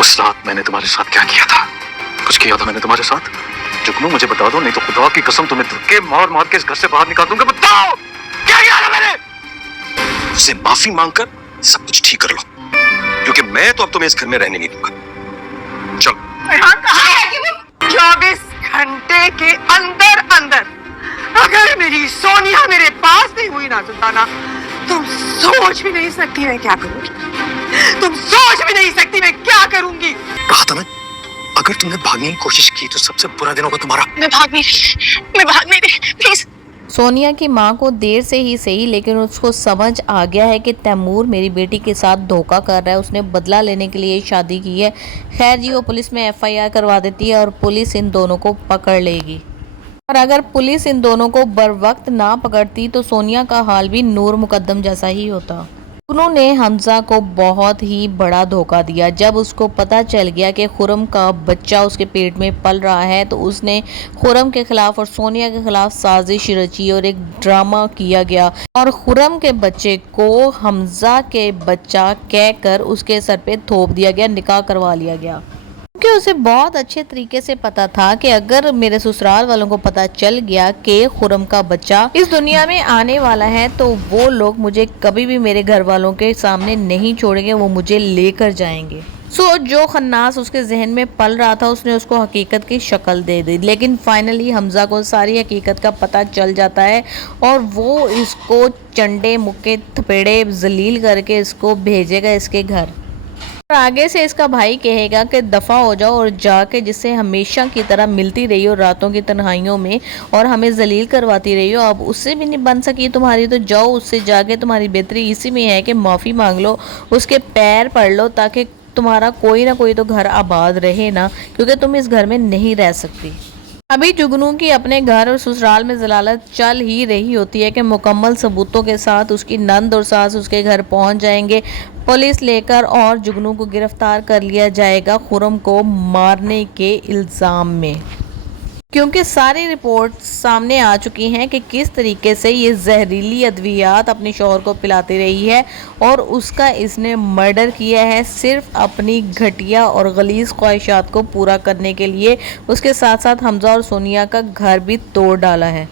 उस रात मैंने तुम्हारे साथ क्या किया था? कुछ किया था मैंने तुम्हारे साथ? जुगनू मुझे बता दो, नहीं तो खुदा की कसम तुम्हें धक्के मार मार के इस घर से बाहर निकाल दूंगा। बताओ क्या किया था मैंने? उससे माफी मांगकर सब कुछ ठीक कर लो, क्योंकि मैं तो अब तुम्हें इस घर में रहने नहीं दूंगा। चलो। यहाँ कहाँ है कि वो 24 घंटे के अंदर अंदर अगर मेरी सोनिया मेरे पास नहीं हुई ना सुल्ताना, तुम सोच भी नहीं सकती मैं क्या करूंगी। तुम सोच भी नहीं सकती मैं क्या करूंगी। कहा था ना, अगर तुमने भागने की कोशिश की तो सबसे बुरा दिन होगा तुम्हारा। मैं भाग नहीं रही प्लीज। सोनिया की मां को देर से ही सही लेकिन उसको समझ आ गया है कि तैमूर मेरी बेटी के साथ धोखा कर रहा है, उसने बदला लेने के लिए शादी की है। खैर जी, वो पुलिस में एफआईआर करवा देती है और पुलिस इन दोनों को पकड़ लेगी। और अगर पुलिस इन दोनों को बर वक्त ना पकड़ती तो सोनिया का हाल भी नूर मुकद्दम जैसा ही होता। उन्होंने हमजा को बहुत ही बड़ा धोखा दिया। जब उसको पता चल गया कि खुरम का बच्चा उसके पेट में पल रहा है तो उसने खुरम के खिलाफ और सोनिया के खिलाफ साजिश रची और एक ड्रामा किया गया और खुरम के बच्चे को हमजा के बच्चा कहकर उसके सर पे थोप दिया गया, निकाह करवा लिया गया। क्योंकि उसे बहुत अच्छे तरीके से पता था कि अगर मेरे ससुराल वालों को पता चल गया कि खुरम का बच्चा इस दुनिया में आने वाला है तो वो लोग मुझे कभी भी मेरे घर वालों के सामने नहीं छोड़ेंगे, वो मुझे लेकर जाएंगे। जो खन्नास उसके जहन में पल रहा था उसने उसको हकीकत की शक्ल दे दी। लेकिन फाइनली हमजा को सारी हकीकत का पता चल जाता है और वो इसको चंडे मुक्के थपेड़े जलील करके इसको भेजेगा इसके घर। और आगे से इसका भाई कहेगा कि दफ़ा हो जाओ और जाके जिससे हमेशा की तरह मिलती रही हो रातों की तन्हाइयों में और हमें जलील करवाती रही हो, अब उससे भी नहीं बन सकी तुम्हारी तो जाओ उससे जाके, तुम्हारी बेहतरी इसी में है कि माफ़ी मांग लो, उसके पैर पड़ लो ताकि तुम्हारा कोई ना कोई तो घर आबाद रहे ना, क्योंकि तुम इस घर में नहीं रह सकती। अभी जुगनू की अपने घर और ससुराल में जलालत चल ही रही होती है कि मुकम्मल सबूतों के साथ उसकी नंद और सास उसके घर पहुंच जाएंगे पुलिस लेकर और जुगनू को गिरफ्तार कर लिया जाएगा खुरम को मारने के इल्ज़ाम में, क्योंकि सारी रिपोर्ट सामने आ चुकी हैं कि किस तरीके से ये जहरीली अद्वियात अपने शौहर को पिलाती रही है और उसका इसने मर्डर किया है सिर्फ अपनी घटिया और गलीज़ ख्वाहिशात को पूरा करने के लिए। उसके साथ साथ हमजा और सोनिया का घर भी तोड़ डाला है।